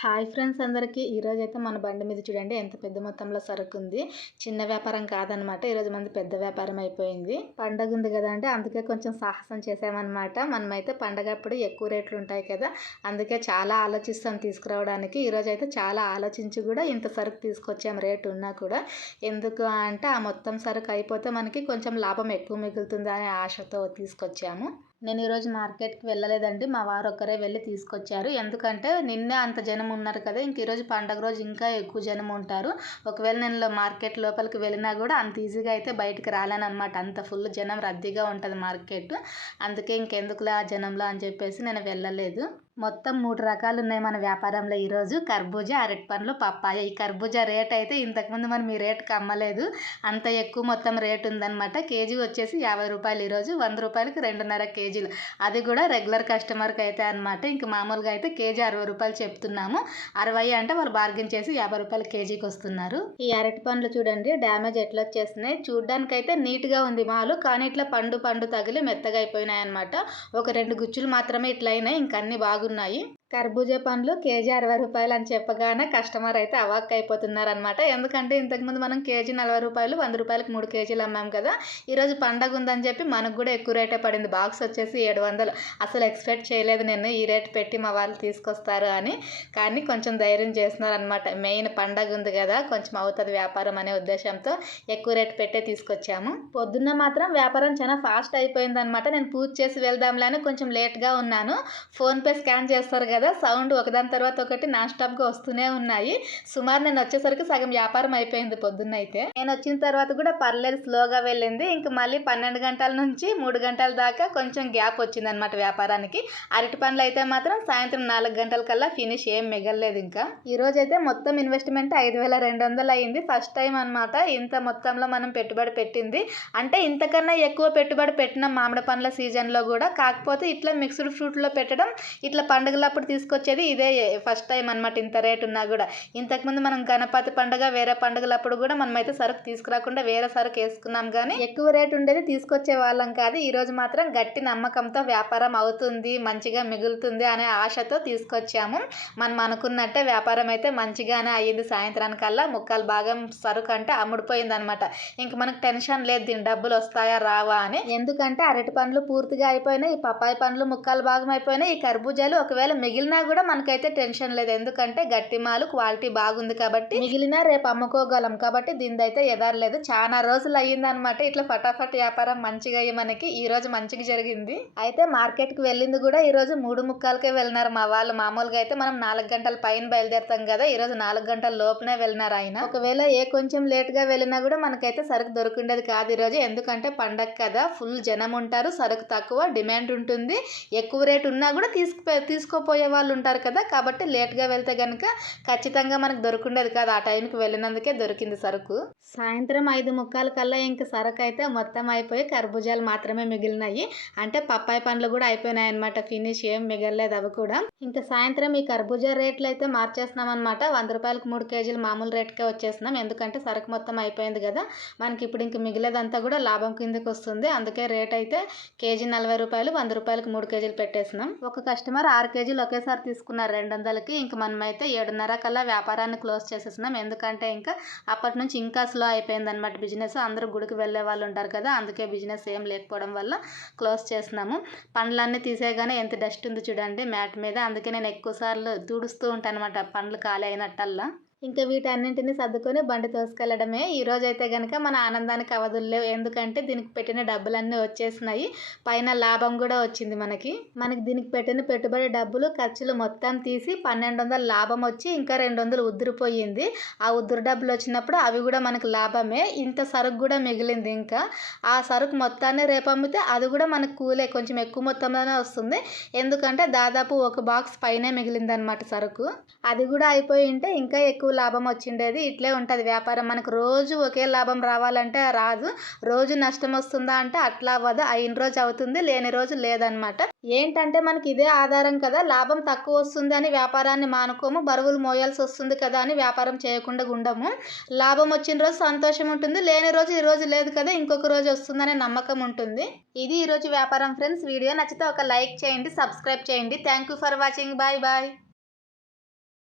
Hi friends అందరికీ ఈరోజైతే మన బండి మీద చూడండి ఎంత పెద్ద మొత్తంలో సరుకు ఉంది. చిన్న వ్యాపారం కాదనమాట. ఈరోజు మనది పెద్ద వ్యాపారం అయిపోయింది. పండగ ఉంది కదా అంటే అందుకే కొంచెం సాహసం చేసామన్నమాట. మనమైతే పండగ అప్పుడు ఎక్కువ రేట్లు ఉంటాయి కదా, అందుకే చాలా ఆలోచిస్తాం తీసుకురావడానికి. ఈరోజు అయితే చాలా ఆలోచించి కూడా ఇంత సరుకు తీసుకొచ్చాం రేటు ఉన్నా కూడా. ఎందుకు అంటే ఆ మొత్తం సరుకు అయిపోతే మనకి కొంచెం లాభం ఎక్కువ మిగులుతుంది అనే ఆశతో తీసుకొచ్చాము. నేను ఈరోజు మార్కెట్కి వెళ్ళలేదండి, మా వారు ఒక్కరే వెళ్ళి తీసుకొచ్చారు. ఎందుకంటే నిన్నే అంత జనం ఉన్నారు కదా, ఇంక ఈరోజు పండగ రోజు ఇంకా ఎక్కువ జనం ఉంటారు. ఒకవేళ నేను మార్కెట్ లోపలికి వెళ్ళినా కూడా అంత ఈజీగా అయితే బయటికి రాలేను అనమాట. అంత ఫుల్ జనం రద్దీగా ఉంటుంది మార్కెట్. అందుకే ఇంకెందుకులే ఆ జనంలో అని చెప్పేసి నేను వెళ్ళలేదు. మొత్తం 3 రకాలు ఉన్నాయి మన వ్యాపారంలో ఈరోజు: కర్బూజా, అరటి పండ్లు, పప్పాయ. ఈ కర్బూజా రేట్ అయితే ఇంతకుముందు మనం ఈ రేటుకి అమ్మలేదు, అంత ఎక్కువ మొత్తం రేట్ ఉందన్నమాట. కేజీ వచ్చేసి 50 రూపాయలు, ఈరోజు 100 రూపాయలకి 2.5 కేజీలు. అది కూడా రెగ్యులర్ కస్టమర్కి అయితే అనమాట. ఇంక మామూలుగా అయితే కేజీ 60 రూపాయలు చెప్తున్నాము. 60 అంటే వాళ్ళు బార్గెన్ చేసి 50 రూపాయలు కేజీకి వస్తున్నారు. ఈ అరటి పండ్లు చూడండి డ్యామేజ్ ఎట్లా వచ్చేస్తున్నాయి. చూడ్డానికి అయితే నీట్గా ఉంది మాలు, కానీ ఇట్లా పండు తగిలి మెత్తగా అయిపోయినాయి అనమాట. ఒక 2 గుచ్చులు మాత్రమే ఇట్లా అయినాయి, ఇంకన్నీ బాగున్నాయి. కర్బూజా పండ్లు కేజీ 60 రూపాయలు అని చెప్పగానే కస్టమర్ అయితే అవాక్ అయిపోతున్నారు అనమాట. ఎందుకంటే ఇంతకుముందు మనం కేజీ 40 రూపాయలు, 100 రూపాయలకి 3 కేజీలు అమ్మాం కదా. ఈరోజు పండగ ఉందని చెప్పి మనకు కూడా ఎక్కువ రేటే పడింది. బాక్స్ వచ్చేసి 700. అసలు ఎక్స్పెక్ట్ చేయలేదు నేను ఈ రేట్ పెట్టి మా వాళ్ళు తీసుకొస్తారు అని. కానీ కొంచెం ధైర్యం చేస్తున్నారు అనమాట. మెయిన్ పండగ ఉంది కదా, కొంచెం అవుతుంది వ్యాపారం అనే ఉద్దేశంతో ఎక్కువ రేట్ పెట్టే తీసుకొచ్చాము. పొద్దున్న మాత్రం వ్యాపారం చాలా ఫాస్ట్ అయిపోయింది అనమాట. నేను పూజ చేసి వెళ్దాంలే అని కొంచెం లేట్గా ఉన్నాను. ఫోన్పే స్కాన్ చేస్తారు కదా, సౌండ్ ఒకదాని తర్వాత ఒకటి నాన్ స్టాప్గా వస్తూనే ఉన్నాయి. సుమారు నేను వచ్చేసరికి సగం వ్యాపారం అయిపోయింది పొద్దున్న అయితే. నేను వచ్చిన తర్వాత కూడా పర్లేదు, స్లోగా వెళ్ళింది. ఇంక మళ్ళీ 12 గంటల నుంచి 3 గంటల దాకా కొంచెం గ్యాప్ వచ్చింది అనమాట వ్యాపారానికి. అరటి పండ్లు అయితే మాత్రం సాయంత్రం 4 గంటల కల్లా ఫినిష్, ఏం మిగలలేదు. ఇంకా ఈరోజు అయితే మొత్తం ఇన్వెస్ట్మెంట్ 5200 అయింది. ఫస్ట్ టైం అనమాట ఇంత మొత్తంలో మనం పెట్టుబడి పెట్టింది. అంటే ఇంతకన్నా ఎక్కువ పెట్టుబడి పెట్టినాం మామిడి పండ్ల సీజన్లో కూడా. కాకపోతే ఇట్లా మిక్స్డ్ ఫ్రూట్లో పెట్టడం, ఇట్లా పండుగలప్పుడు తీసుకొచ్చేది ఇదే ఫస్ట్ టైం అనమాట. ఇంత రేట్ ఉన్నా కూడా ఇంతకుముందు మనం గణపతి పండుగ, వేరే పండుగలప్పుడు కూడా మనమైతే సరుకు తీసుకురాకుండా వేరే సరుకు వేసుకున్నాం, కానీ ఎక్కువ రేట్ ఉండేది తీసుకొచ్చే వాళ్ళం కాదు. ఈరోజు మాత్రం గట్టి నమ్మకంతో వ్యాపారం అవుతుంది, మంచిగా మిగులుతుంది అనే ఆశతో తీసుకొచ్చాము. మనం అనుకున్నట్టే వ్యాపారం అయితే మంచిగానే అయ్యింది. సాయంత్రానికల్లా 3/4 భాగం సరుకు అంటే అమ్ముడిపోయింది అనమాట. ఇంక మనకు టెన్షన్ లేదు దీని డబ్బులు వస్తాయా రావా అని. ఎందుకంటే అరటి పండ్లు పూర్తిగా అయిపోయినాయి, ఈ పప్పాయి పండ్లు 3/4 భాగం అయిపోయినాయి, ఈ కర్బూజాలు ఒకవేళ మిగిలినా కూడా మనకైతే టెన్షన్ లేదు. ఎందుకంటే గట్టి మాలు, క్వాలిటీ బాగుంది కాబట్టి మిగిలినా రేపు అమ్ముకోగలం కాబట్టి దీనిదైతే ఎదారలేదు. చాలా రోజులు అయ్యిందనమాట ఇట్లా ఫటాఫట్ వ్యాపారం మంచిగా అయ్యి మనకి. ఈ రోజు మంచిగా జరిగింది. అయితే మార్కెట్కి వెళ్ళింది కూడా ఈరోజు 3:45కే వెళ్ళినారు మా వాళ్ళు. మామూలుగా అయితే మనం 4 గంటల పైన బయలుదేరుతాం కదా, ఈరోజు 4 గంటల లోపునే వెళ్ళినారు ఆయన. ఒకవేళ కొంచెం లేట్గా వెళ్ళినా కూడా మనకైతే సరుకు దొరికిండేది కాదు ఈరోజు. ఎందుకంటే పండగ కదా, ఫుల్ జనం ఉంటారు, సరుకు తక్కువ, డిమాండ్ ఉంటుంది. ఎక్కువ రేటు ఉన్నా కూడా తీసుకోపోయే వాళ్ళు ఉంటారు కదా, కాబట్టి లేట్గా వెళ్తే కనుక ఖచ్చితంగా మనకు దొరికిండేది కాదు. ఆ టైంకి వెళ్ళినందుకే దొరికింది సరుకు. సాయంత్రం 5:45 కల్లా ఇంక సరుకు అయితే మొత్తం అయిపోయి కర్బూజాలు మాత్రమే మిగిలినాయి. అంటే పప్పాయి పండ్లు కూడా అయిపోయినాయి అనమాట, ఫినిష్, ఏం మిగలలేదు అవి కూడా. ఇంకా సాయంత్రం ఈ కర్బూజా రేట్లు అయితే మార్చేస్తున్నాం అనమాట. 100 రూపాయలకు 3 కేజీలు మామూలు రేట్కే వచ్చేస్తున్నాం. ఎందుకంటే సరుకు మొత్తం అయిపోయింది కదా, మనకి ఇప్పుడు ఇంక మిగిలేదంతా కూడా లాభం కిందకి వస్తుంది. అందుకే రేట్ అయితే కేజీ 40 రూపాయలు, 100 రూపాయలకు 3 కేజీలు పెట్టేసినాం. ఒక కస్టమర్ 6 కేజీలు ఒకేసారి తీసుకున్నారు 200కి. ఇంక మనమైతే 7:30 కల్లా వ్యాపారాన్ని క్లోజ్ చేసేసినాం. ఎందుకంటే ఇంకా అప్పటి నుంచి ఇంకా స్లో అయిపోయింది అనమాట బిజినెస్. అందరూ గుడికి వెళ్ళే వాళ్ళు ఉంటారు కదా, అందుకే బిజినెస్ ఏం లేకపోవడం వల్ల క్లోజ్ చేసినాము. పండ్లన్నీ తీసేయగానే ఎంత డస్ట్ ఉంది చూడండి మ్యాట్ మీద. అందుకే నేను ఎక్కువ సార్లు తుడుస్తూ ఉంటాను అనమాట పండ్లు ఖాళీ అయినట్టల్లా. ఇంకా వీటన్నింటినీ సర్దుకొని బండి తోసుకెళ్ళడమే. ఈరోజు అయితే కనుక మన ఆనందానికి అవధులు లేవు. ఎందుకంటే దీనికి పెట్టిన డబ్బులన్నీ వచ్చేసినాయి, పైన లాభం కూడా వచ్చింది మనకి దీనికి పెట్టిన పెట్టుబడి డబ్బులు, ఖర్చులు మొత్తం తీసి 1200 లాభం వచ్చి ఇంకా 200 ఉద్దిరిపోయింది. ఆ ఉద్దురు డబ్బులు వచ్చినప్పుడు అవి కూడా మనకు లాభమే. ఇంత సరుకు కూడా మిగిలింది. ఇంకా ఆ సరుకు మొత్తాన్ని రేపు అమ్మితే అది కూడా మనకు కూలే, కొంచెం ఎక్కువ మొత్తంలోనే వస్తుంది. ఎందుకంటే దాదాపు ఒక బాక్స్ పైనే మిగిలింది అనమాట సరుకు. అది కూడా అయిపోయి ఉంటే ఇంకా ఎక్కువ లాభం వచ్చిండేది. ఇట్లే ఉంటుంది వ్యాపారం. మనకు రోజు ఒకే లాభం రావాలంటే రాదు, రోజు నష్టం వస్తుందా అంటే అట్లా అవ్వదు. అయిన రోజు అవుతుంది, లేని రోజు లేదనమాట. ఏంటంటే మనకి ఇదే ఆధారం కదా, లాభం తక్కువ వస్తుంది అని వ్యాపారాన్ని మానుకోము, బరువులు మోయాల్సి వస్తుంది కదా అని వ్యాపారం చేయకుండా ఉండము. లాభం వచ్చిన రోజు సంతోషం ఉంటుంది, లేని రోజు ఈ రోజు లేదు కదా ఇంకొక రోజు వస్తుందనే నమ్మకం ఉంటుంది. ఇది ఈరోజు వ్యాపారం ఫ్రెండ్స్. వీడియో నచ్చితే ఒక లైక్ చేయండి, సబ్స్క్రైబ్ చేయండి. Thank you for watching. Bye bye.